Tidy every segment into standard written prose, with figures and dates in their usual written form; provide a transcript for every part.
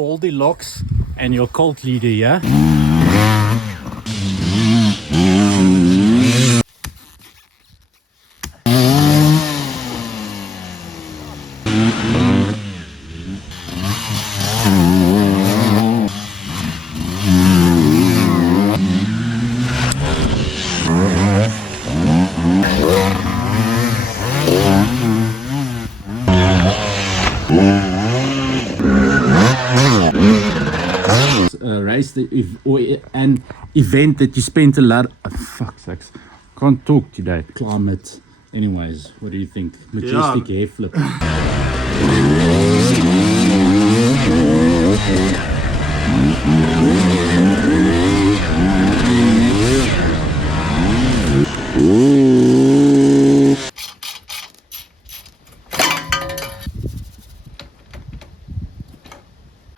Baldy locks and your colt leader, yeah? Race or an event that you spent a lot fuck's sakes, can't talk today. Climate. Anyways, what do you think? Majestic hair flip.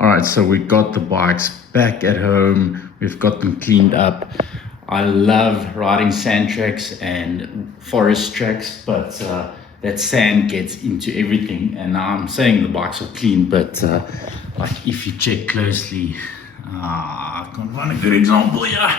Alright, so we got the bikes back at home, we've got them cleaned up. I love riding sand tracks and forest tracks, but that sand gets into everything. And I'm saying the bikes are clean, but like if you check closely, I can't find a good example here.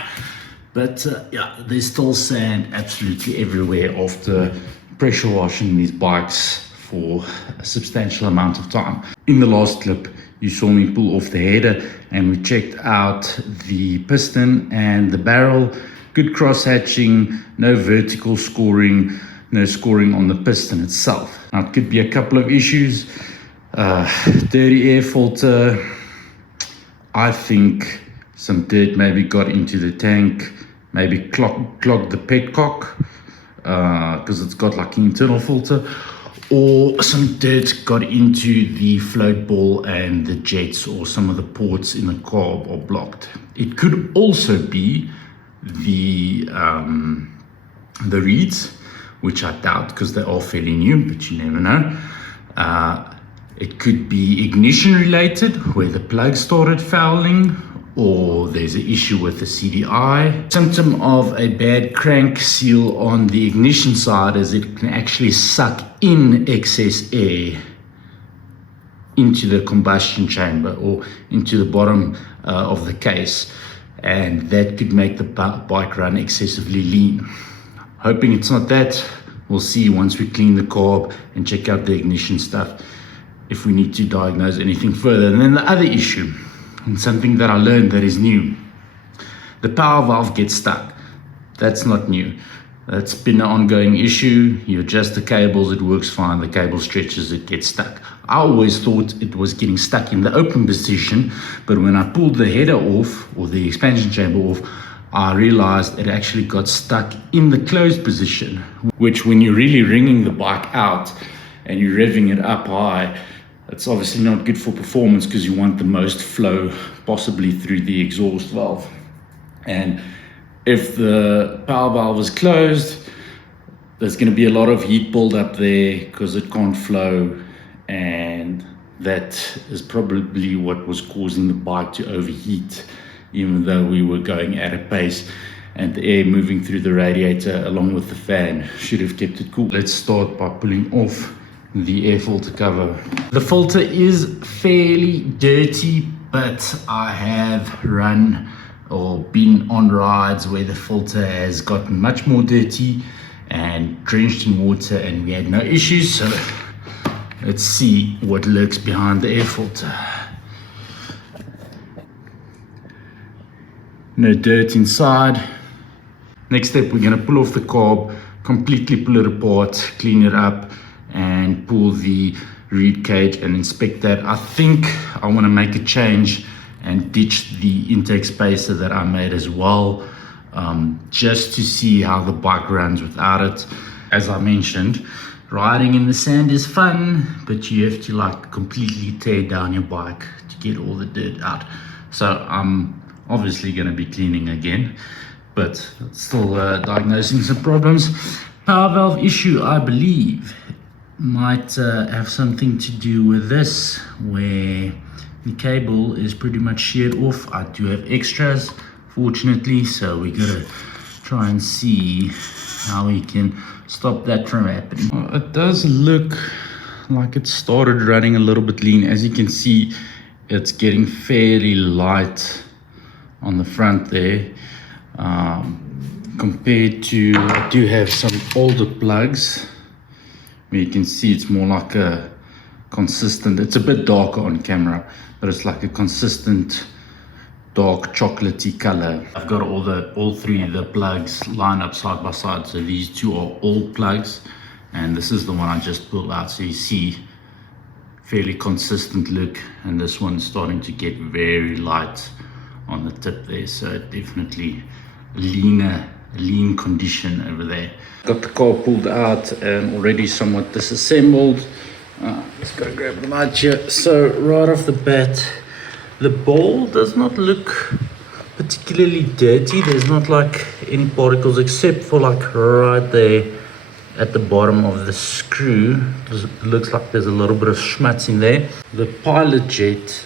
But yeah, there's still sand absolutely everywhere after pressure washing these bikes for a substantial amount of time. In the last clip, you saw me pull off the header and we checked out the piston and the barrel. Good cross hatching, no vertical scoring, no scoring on the piston itself. Now it could be a couple of issues. Dirty air filter. I think some dirt maybe got into the tank, maybe clogged the petcock because it's got like an internal filter. Or some dirt got into the float ball and the jets, or some of the ports in the carb are blocked. It could also be the reeds, which I doubt because they are fairly new, but you never know. It could be ignition related, where the plug started fouling, or there's an issue with the CDI. Symptom of a bad crank seal on the ignition side is it can actually suck in excess air into the combustion chamber or into the bottom of the case, and that could make the bike run excessively lean. Hoping it's not that. We'll see once we clean the carb and check out the ignition stuff if we need to diagnose anything further. And then the other issue, and something that I learned that is new, the power valve gets stuck. That's not new. That's been an ongoing issue. You adjust the cables, it works fine. The cable stretches, it gets stuck. I always thought it was getting stuck in the open position, but when I pulled the header off, or the expansion chamber off, I realized it actually got stuck in the closed position, which when you're really wringing the bike out and you're revving it up high, it's obviously not good for performance because you want the most flow possibly through the exhaust valve. And if the power valve is closed, there's going to be a lot of heat build up there because it can't flow, and that is probably what was causing the bike to overheat, even though we were going at a pace, and the air moving through the radiator along with the fan should have kept it cool. Let's start by pulling off the air filter cover. The filter is fairly dirty, but I have run or been on rides where the filter has gotten much more dirty and drenched in water, and we had no issues. So let's see what lurks behind the air filter. No dirt inside. Next step, we're going to pull off the carb, completely pull it apart, clean it up, and pull the reed cage and inspect that. I think I want to make a change and ditch the intake spacer that I made as well, just to see how the bike runs without it. As I mentioned, riding in the sand is fun, but you have to like completely tear down your bike to get all the dirt out. So I'm obviously going to be cleaning again, but still diagnosing some problems. Power valve issue, I believe, might have something to do with this, where the cable is pretty much sheared off. I do have extras, fortunately, so we gotta try and see how we can stop that from happening. It does look like it started running a little bit lean. As you can see, it's getting fairly light on the front there. Compared to, I do have some older plugs where you can see it's more like a consistent, it's a bit darker on camera, but it's like a consistent dark chocolatey color. I've got all three of the plugs lined up side by side, so these two are old plugs and this is the one I just pulled out, so you see fairly consistent look, and this one's starting to get very light on the tip there, so definitely lean condition over there. Got the car pulled out and already somewhat disassembled. Just gotta grab the light here. So right off the bat, the bowl does not look particularly dirty. There's not like any particles except for like right there at the bottom of the screw. It looks like there's a little bit of schmutz in there. The pilot jet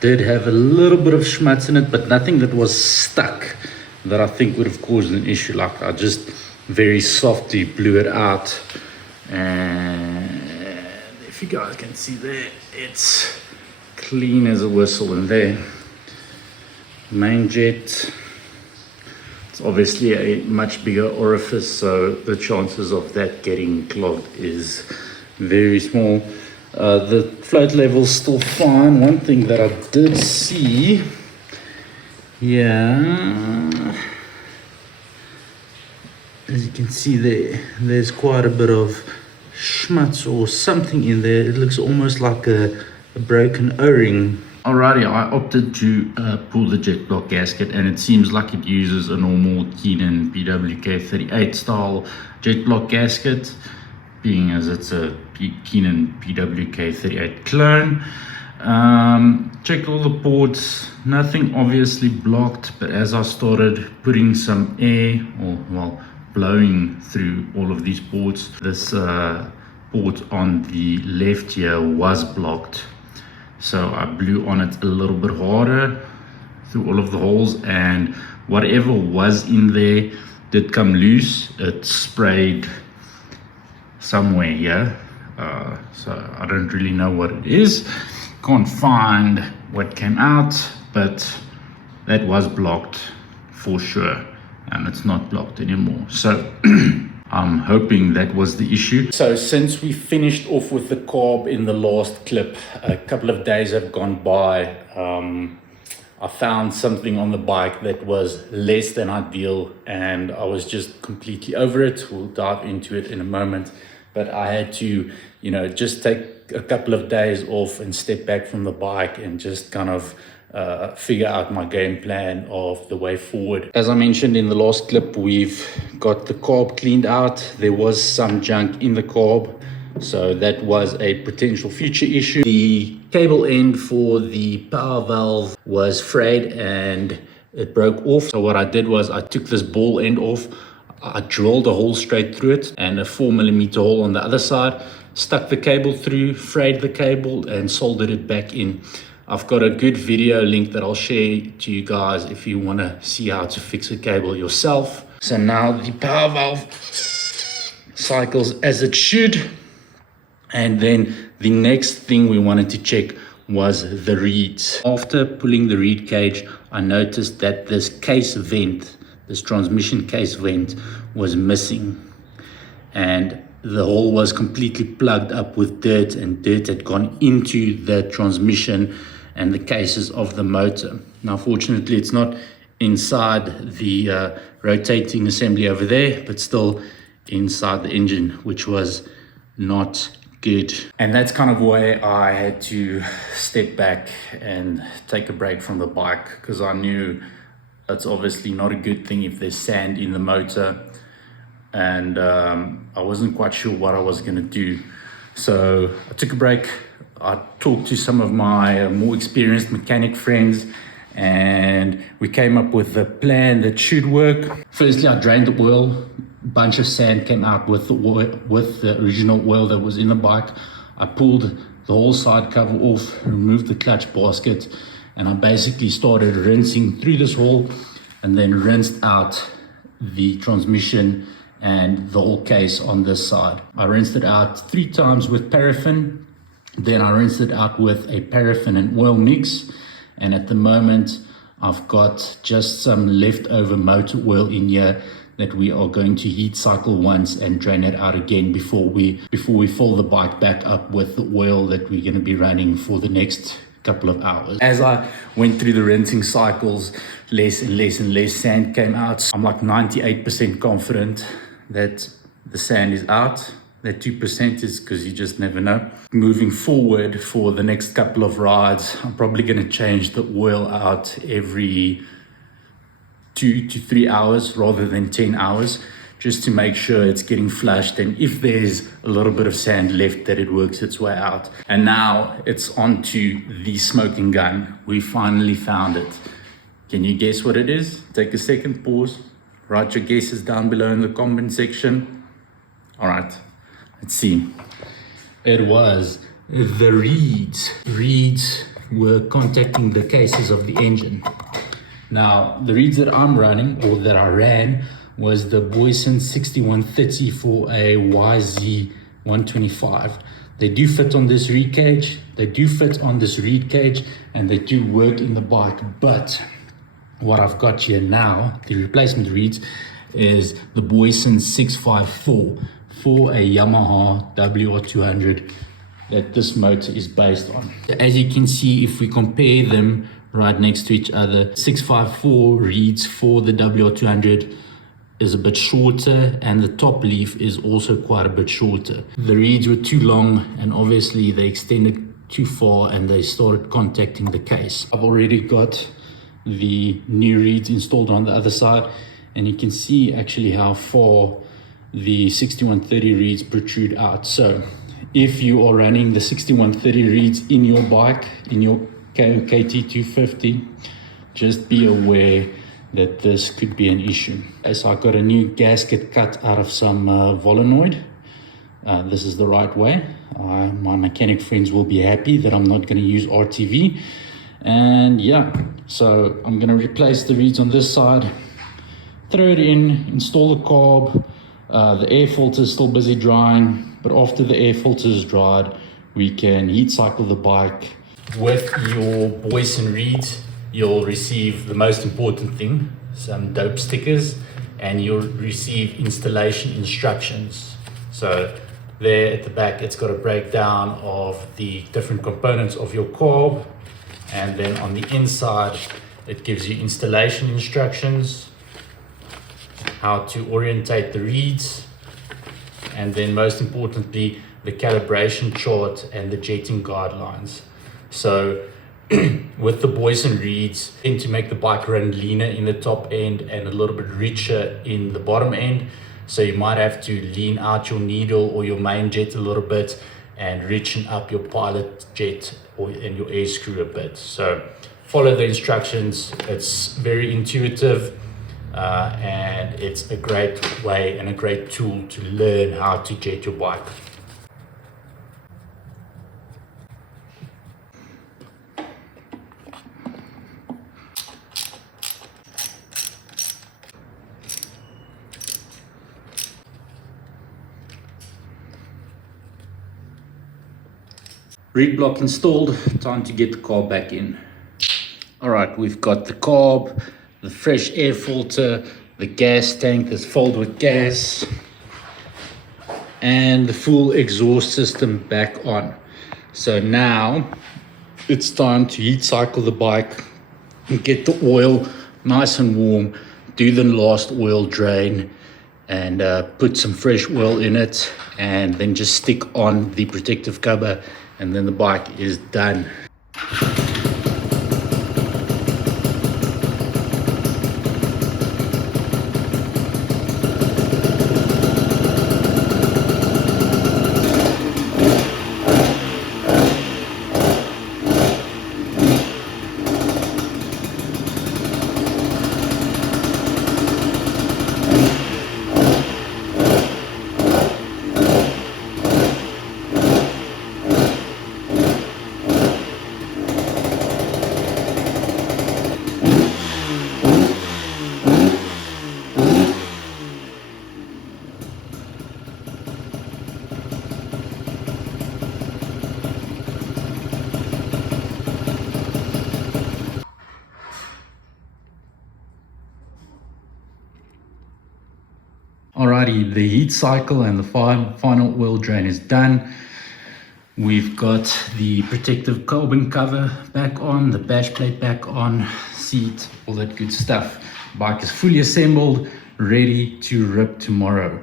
did have a little bit of schmutz in it, but nothing that was stuck that I think would have caused an issue. Like I just very softly blew it out, and if you guys can see there, it's clean as a whistle in there. Main jet, it's obviously a much bigger orifice, so the chances of that getting clogged is very small. The float level's still fine. One thing that I did see, as you can see there's quite a bit of schmutz or something in there. It looks almost like a broken O-ring. Alrighty, I opted to pull the jet block gasket, and it seems like it uses a normal Keenan PWK38 style jet block gasket, being as it's a Keenan PWK38 clone. Checked all the ports, nothing obviously blocked, but as I started putting some air, or well, blowing through all of these ports, this port on the left here was blocked. So I blew on it a little bit harder through all of the holes, and whatever was in there did come loose. It sprayed somewhere here. So I don't really know what it is. Can't find what came out, but that was blocked for sure, and it's not blocked anymore. So I'm hoping that was the issue. So since we finished off with the carb in the last clip, a couple of days have gone by. I found something on the bike that was less than ideal, and I was just completely over it. We'll dive into it in a moment, but I had to, just take a couple of days off and step back from the bike and just kind of figure out my game plan of the way forward. As I mentioned in the last clip, we've got the carb cleaned out. There was some junk in the carb, so that was a potential future issue. The cable end for the power valve was frayed and it broke off. So what I did was I took this ball end off, I drilled a hole straight through it and a 4mm hole on the other side, stuck the cable through, frayed the cable and soldered it back in. I've got a good video link that I'll share to you guys if you want to see how to fix a cable yourself. So now the power valve cycles as it should. And then the next thing we wanted to check was the reeds. After pulling the reed cage, I noticed that this case vent, this transmission case vent, was missing. And the hole was completely plugged up with dirt, and dirt had gone into the transmission and the cases of the motor. Now fortunately it's not inside the rotating assembly over there, but still inside the engine, which was not good. And that's kind of why I had to step back and take a break from the bike, because I knew it's obviously not a good thing if there's sand in the motor, and I wasn't quite sure what I was going to do. So I took a break. I talked to some of my more experienced mechanic friends, and we came up with a plan that should work. Firstly, I drained the oil. A bunch of sand came out with the original oil that was in the bike. I pulled the whole side cover off, removed the clutch basket, and I basically started rinsing through this hole and then rinsed out the transmission and the whole case on this side. I rinsed it out 3 times with paraffin, Then I rinse it out with a paraffin and oil mix, and at the moment I've got just some leftover motor oil in here that we are going to heat cycle once and drain it out again before we fill the bike back up with the oil that we're going to be running for the next couple of hours. As I went through the rinsing cycles, less and less sand came out. I'm like 98% confident that the sand is out. That 2% is because you just never know. Moving forward for the next couple of rides, I'm probably going to change the oil out every 2 to 3 hours rather than 10 hours, just to make sure it's getting flushed, and if there's a little bit of sand left, that it works its way out. And now it's on to the smoking gun. We finally found it. Can you guess what it is? Take a second, pause, write your guesses down below in the comment section. All right. Let's see. It was the reeds. Reeds were contacting the cases of the engine. Now, the reeds that I'm running, or that I ran, was the Boyson 6130 for a YZ125. They do fit on this reed cage, and they do work in the bike. But what I've got here now, the replacement reeds, is the Boyson 654 for a Yamaha WR200 that this motor is based on. As you can see, if we compare them right next to each other, 654 reeds for the WR200 is a bit shorter, and the top leaf is also quite a bit shorter. The reeds were too long, and obviously they extended too far and they started contacting the case. I've already got the new reeds installed on the other side, and you can see actually how far the 6130 reeds protrude out. So if you are running the 6130 reeds in your bike, in your Kayo KT250, just be aware that this could be an issue. So I got a new gasket cut out of some Volanoid. This is the right way. My mechanic friends will be happy that I'm not going to use RTV. And yeah, so I'm going to replace the reeds on this side, throw it in, install the carb. The air filter is still busy drying, but after the air filter is dried, we can heat cycle the bike. With your Boyson reeds, you'll receive the most important thing, some dope stickers, and you'll receive installation instructions. So there at the back, it's got a breakdown of the different components of your carb, and then on the inside, it gives you installation instructions, how to orientate the reeds, and then most importantly, the calibration chart and the jetting guidelines. So with the Boyson reeds, tend to make the bike run leaner in the top end and a little bit richer in the bottom end. So you might have to lean out your needle or your main jet a little bit and richen up your pilot jet and your air screw a bit. So follow the instructions. It's very intuitive. And it's a great way and a great tool to learn how to jet your bike. Reed block installed, time to get the carb back in. Alright, we've got the carb, the fresh air filter, the gas tank that's filled with gas, and the full exhaust system back on. So now it's time to heat cycle the bike and get the oil nice and warm, do the last oil drain, and put some fresh oil in it, and then just stick on the protective cover, and then the bike is done. Alrighty, the heat cycle and the final oil drain is done. We've got the protective carbon cover back on, the bash plate back on, seat, all that good stuff. Bike is fully assembled, ready to rip tomorrow.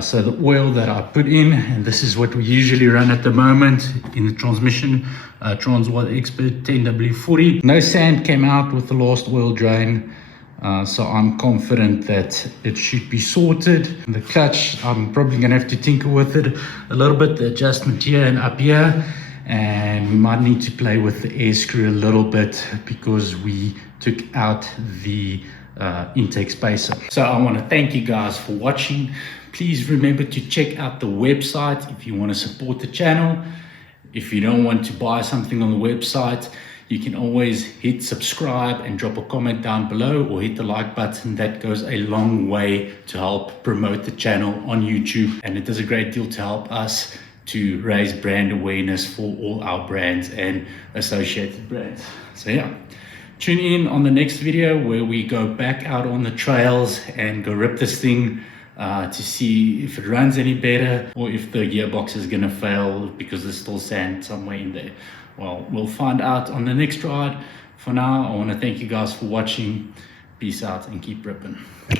So the oil that I put in, and this is what we usually run at the moment in the transmission, Transwatt Expert 10W40. No sand came out with the last oil drain, so I'm confident that it should be sorted. The clutch, I'm probably going to have to tinker with it a little bit, the adjustment here and up here, and we might need to play with the air screw a little bit because we took out the intake spacer. So I want to thank you guys for watching. Please remember to check out the website if you want to support the channel. If you don't want to buy something on the website, you can always hit subscribe and drop a comment down below, or hit the like button. That goes a long way to help promote the channel on YouTube, and it does a great deal to help us to raise brand awareness for all our brands and associated brands. So yeah, tune in on the next video where we go back out on the trails and go rip this thing to see if it runs any better, or if the gearbox is going to fail because there's still sand somewhere in there. Well, we'll find out on the next ride. For now, I want to thank you guys for watching. Peace out and keep ripping.